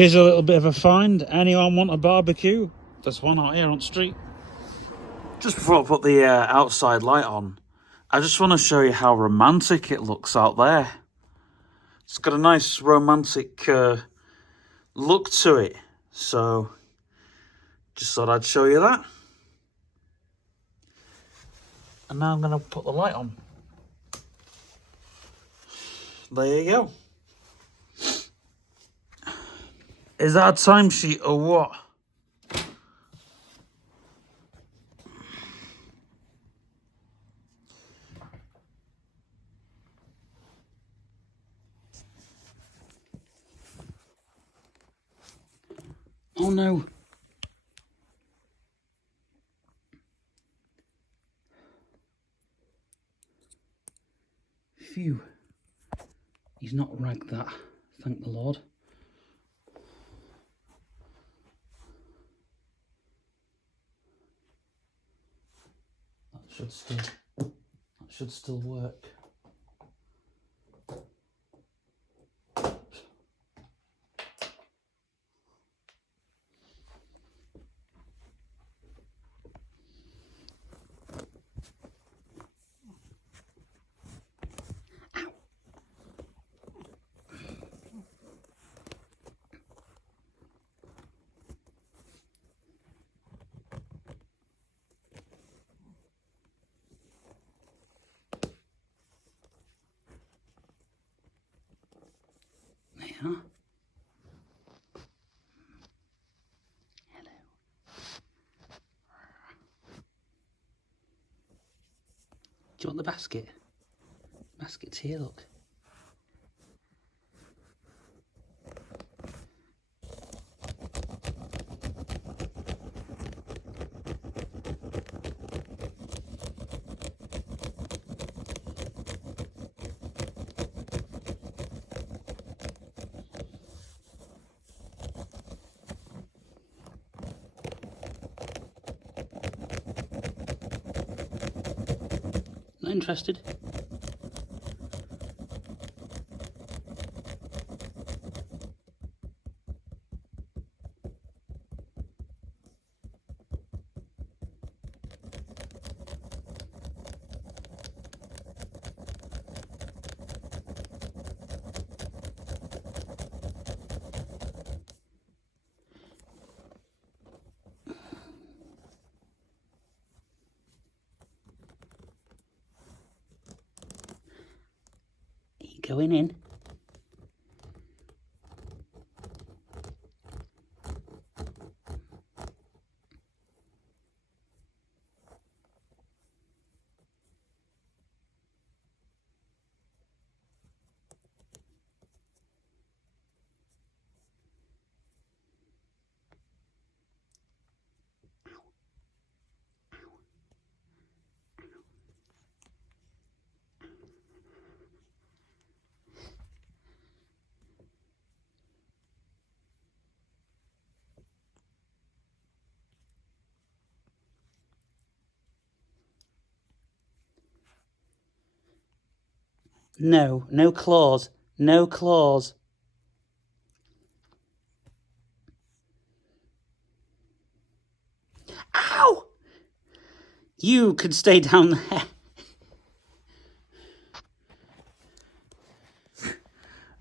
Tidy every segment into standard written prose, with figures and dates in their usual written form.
Here's a little bit of a find. Anyone want a barbecue? There's one out here on the street. Just before I put the outside light on, I just want to show you how romantic it looks out there. It's got a nice romantic look to it. So, just thought I'd show you that. And now I'm going to put the light on. There you go. Is that a timesheet or what? Oh no. Phew. He's not ragged that, thank the Lord. That should still work. Huh? Hello. Do you want the basket? Basket's here, look. Not interested? Going in. No, no claws. No claws. Ow! You could stay down there.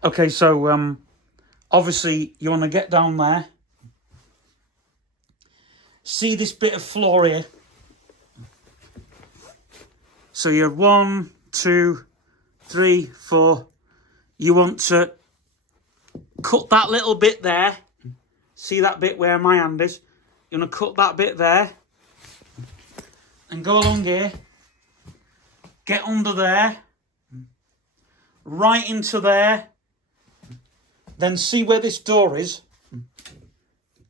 Okay, so obviously you want to get down there. See this bit of floor here? So you're 1, 2, 3, 4. You want to cut that little bit there. See that bit where my hand is? You want to cut that bit there. And go along here. Get under there. Right into there. Then see where this door is.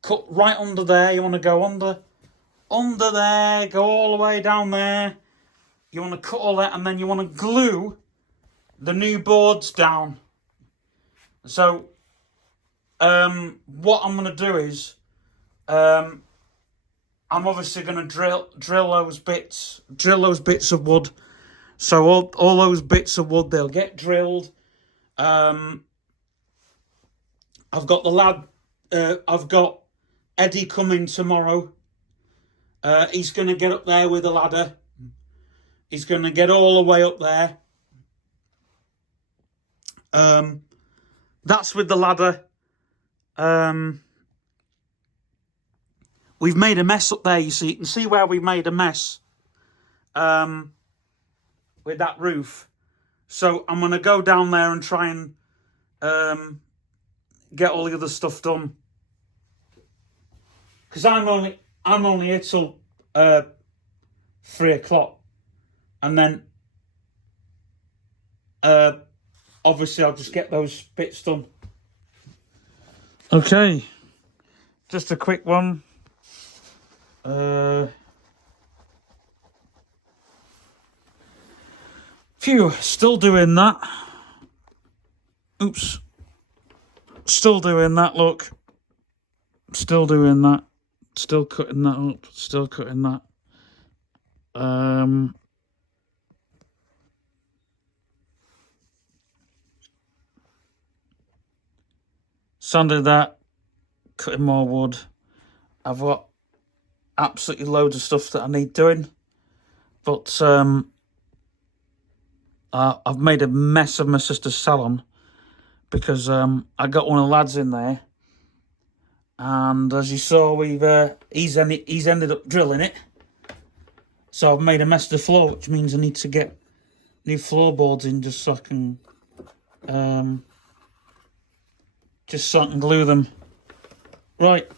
Cut right under there. You want to go under there. Go all the way down there. You want to cut all that, and then you want to glue the new boards down. So, what I'm going to do is, I'm obviously going to drill those bits of wood. So all those bits of wood, they'll get drilled. I've got the lad I've got Eddie coming tomorrow. He's going to get up there with a ladder. He's going to get all the way up there. That's with the ladder. We've made a mess up there, you see. You can see where we made a mess with that roof. So I'm going to go down there and try and get all the other stuff done. Because I'm only here till 3 o'clock. And then obviously I'll just get those bits done. Okay. Just a quick one. Phew, still doing that. Oops. Still doing that, look. Still doing that. Still cutting that up. Still cutting that. Sanded that. Cutting more wood. I've got absolutely loads of stuff that I need doing. But I've made a mess of my sister's salon because I got one of the lads in there, and as you saw, he's ended up drilling it. So I've made a mess of the floor, which means I need to get new floorboards in just so I can glue them. Right.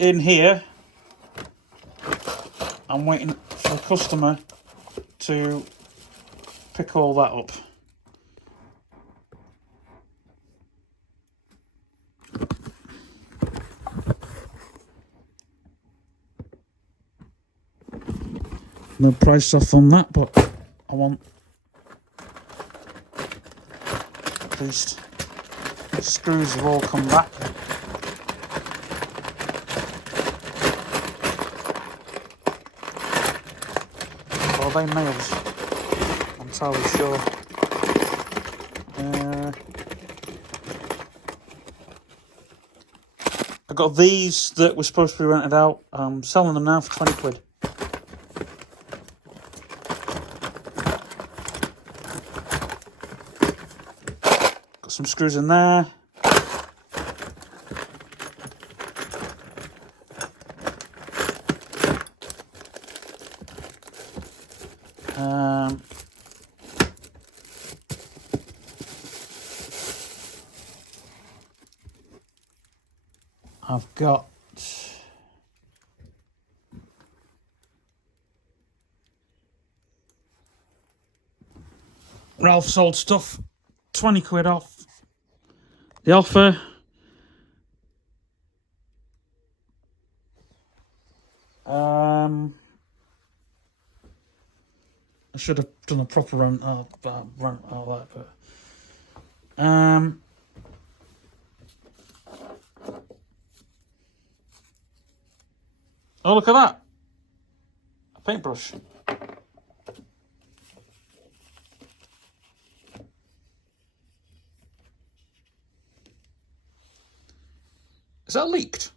In here, I'm waiting for a customer to pick all that up. No price off on that, but I want these screws have all come back. Are they nails? I'm entirely sure. I got these that were supposed to be rented out. I'm selling them now for 20 quid. Got some screws in there. I've got Ralph sold stuff, 20 quid off the offer. I should have done a proper run, all that, but oh, look at that, a paintbrush. Is that leaked?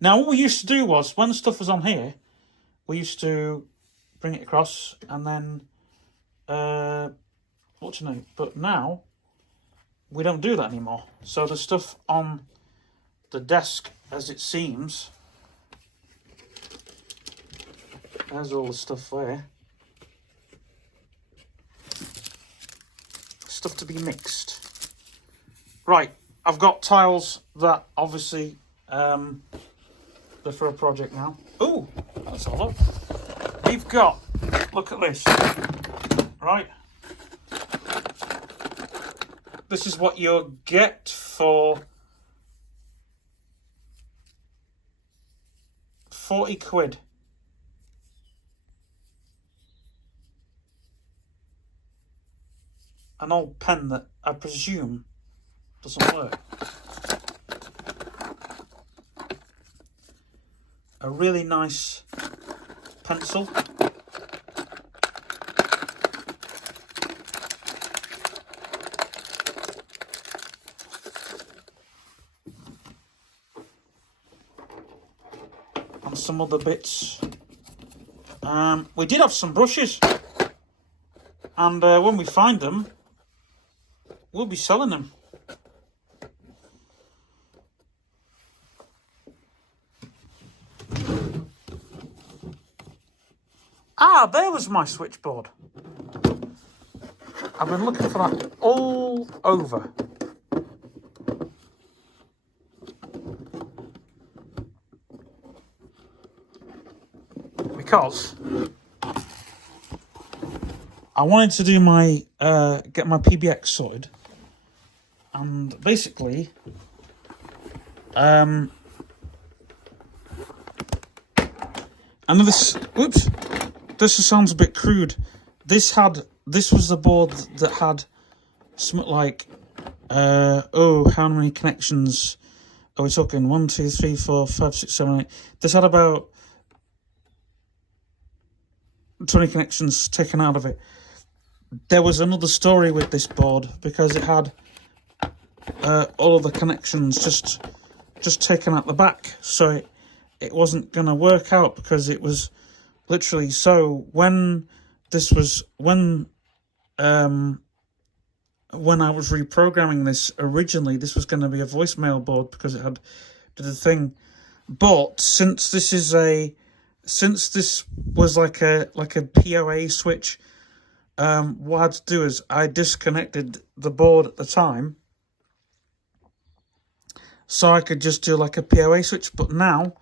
Now, what we used to do was, when the stuff was on here, we used to bring it across and then, but now, we don't do that anymore. So the stuff on the desk, as it seems, there's all the stuff there. Stuff to be mixed. Right, I've got tiles that obviously, they're for a project now. Ooh, let's have a look. We've got, look at this, right? This is what you'll get for 40 quid. An old pen that I presume doesn't work. A really nice pencil. some other bits. We did have some brushes, and when we find them, we'll be selling them. Ah, there was my switchboard. I've been looking for that all over. Because I wanted to do my get my PBX sorted, and basically I know this. Oops, this sounds a bit crude. This was the board that had something like how many connections are we talking? 1, 2, 3, 4, 5, 6, 7, 8. This had about 20 connections taken out of it. There was another story with this board because it had all of the connections just taken out the back, so it wasn't going to work out because it was literally. So when I was reprogramming this originally, this was going to be a voicemail board because it did a thing. But since this was like a PoA switch, what I had to do is I disconnected the board at the time, so I could just do like a PoA switch. But now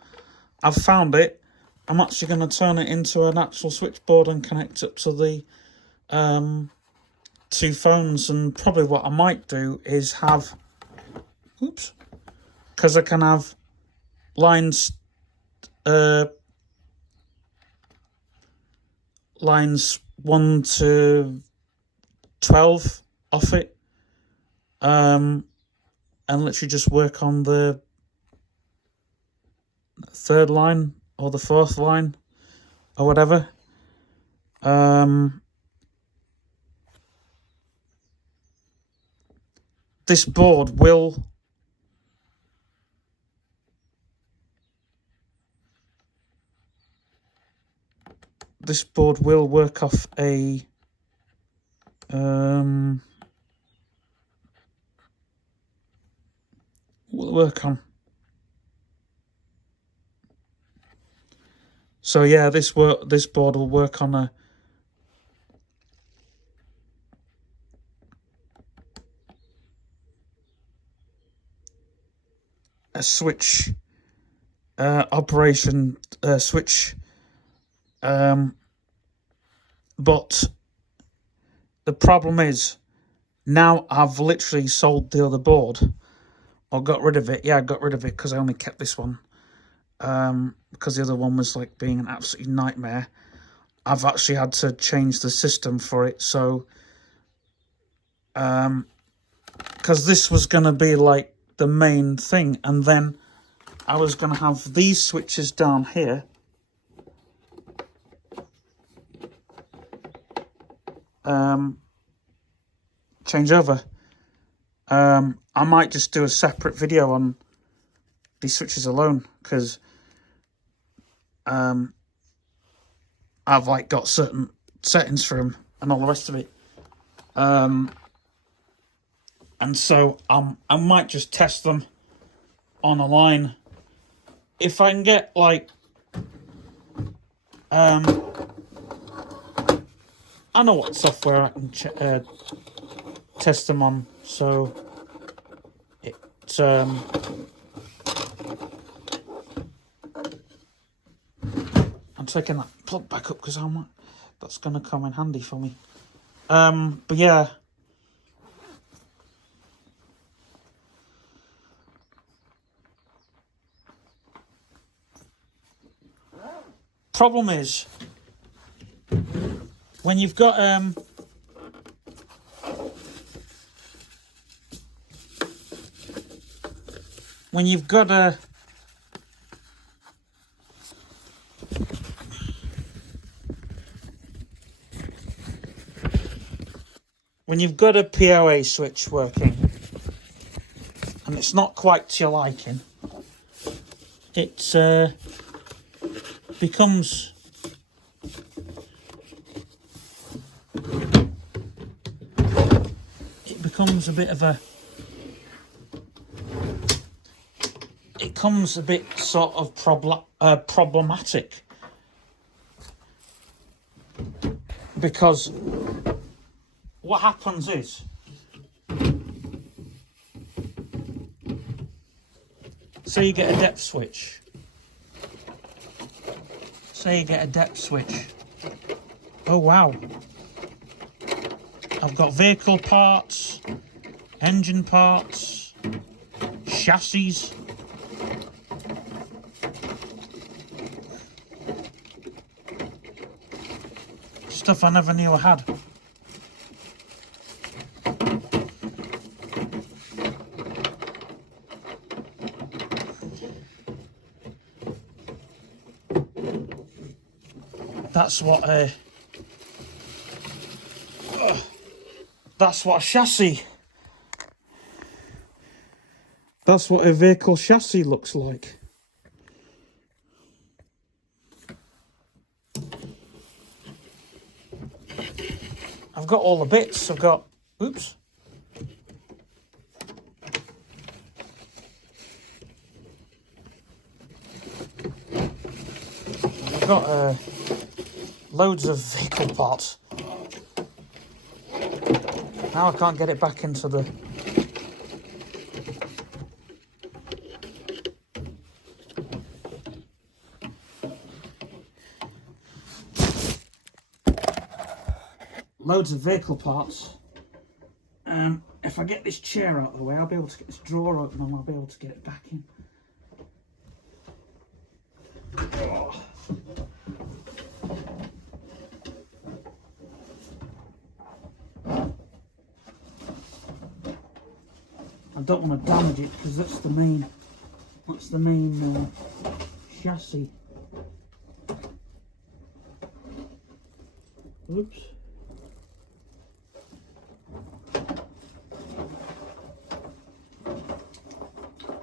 I've found it, I'm actually going to turn it into an actual switchboard and connect it to the two phones. And probably what I might do is have, because I can have lines 1 to 12 off it, and literally just work on the 3rd line or the 4th line or whatever. This board will work off a will work on. So yeah, this board will work on a switch operation switch, but the problem is now I've literally sold the other board, or got rid of it. Yeah, I got rid of it because I only kept this one, because the other one was like being an absolute nightmare. I've actually had to change the system for it, so because this was going to be like the main thing, and then I was going to have these switches down here, change over. I might just do a separate video on these switches alone, because I've like got certain settings for them and all the rest of it, and so I might just test them on a line if I can get like I know what software I can test them on, so it's I'm taking that plug back up because that's going to come in handy for me. But yeah, problem is when you've got a PoA switch working and it's not quite to your liking, it's becomes a bit of a, it comes a bit sort of problematic, because what happens is, say you get a depth switch. Oh wow. I've got vehicle parts, engine parts, chassis. Stuff I never knew I had. That's what a chassis. That's what a vehicle chassis looks like. I've got all the bits. I've got, oops. I've got loads of vehicle parts. Now I can't get it back into the... Loads of vehicle parts. If I get this chair out of the way, I'll be able to get this drawer open and I'll be able to get it back in. Oh. I don't want to damage it because that's the main chassis. Oops.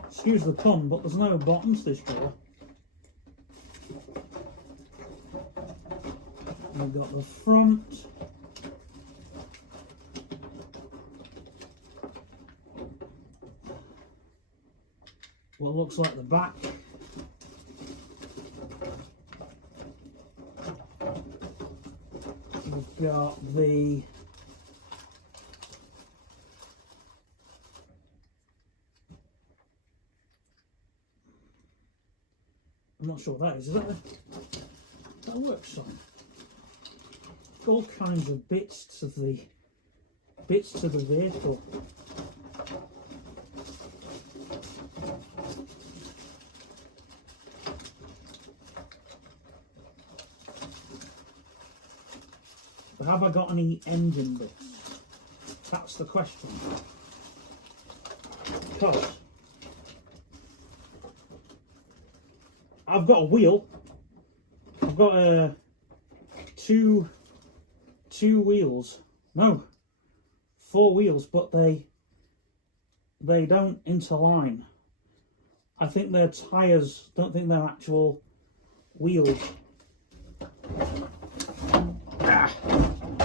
Excuse the pun, but there's no bottom to this drawer. We've got the front. What looks like the back. We've got the I'm not sure what that is. Is that that works on? All kinds of bits to the vehicle. But have I got any engine bits? That's the question. Because I've got a wheel. I've got two wheels. No, 4 wheels, but they don't interline. I think they're tyres. Don't think they're actual wheels. Ah.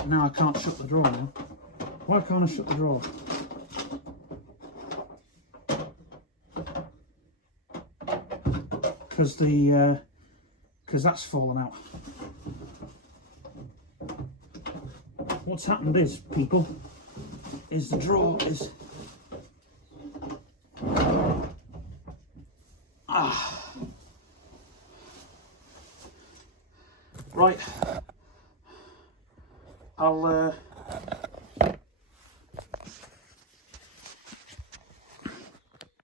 Now I can't shut the drawer now. Why can't I shut the drawer? Because that's fallen out. What's happened is, people, is the drawer is... Right. I'll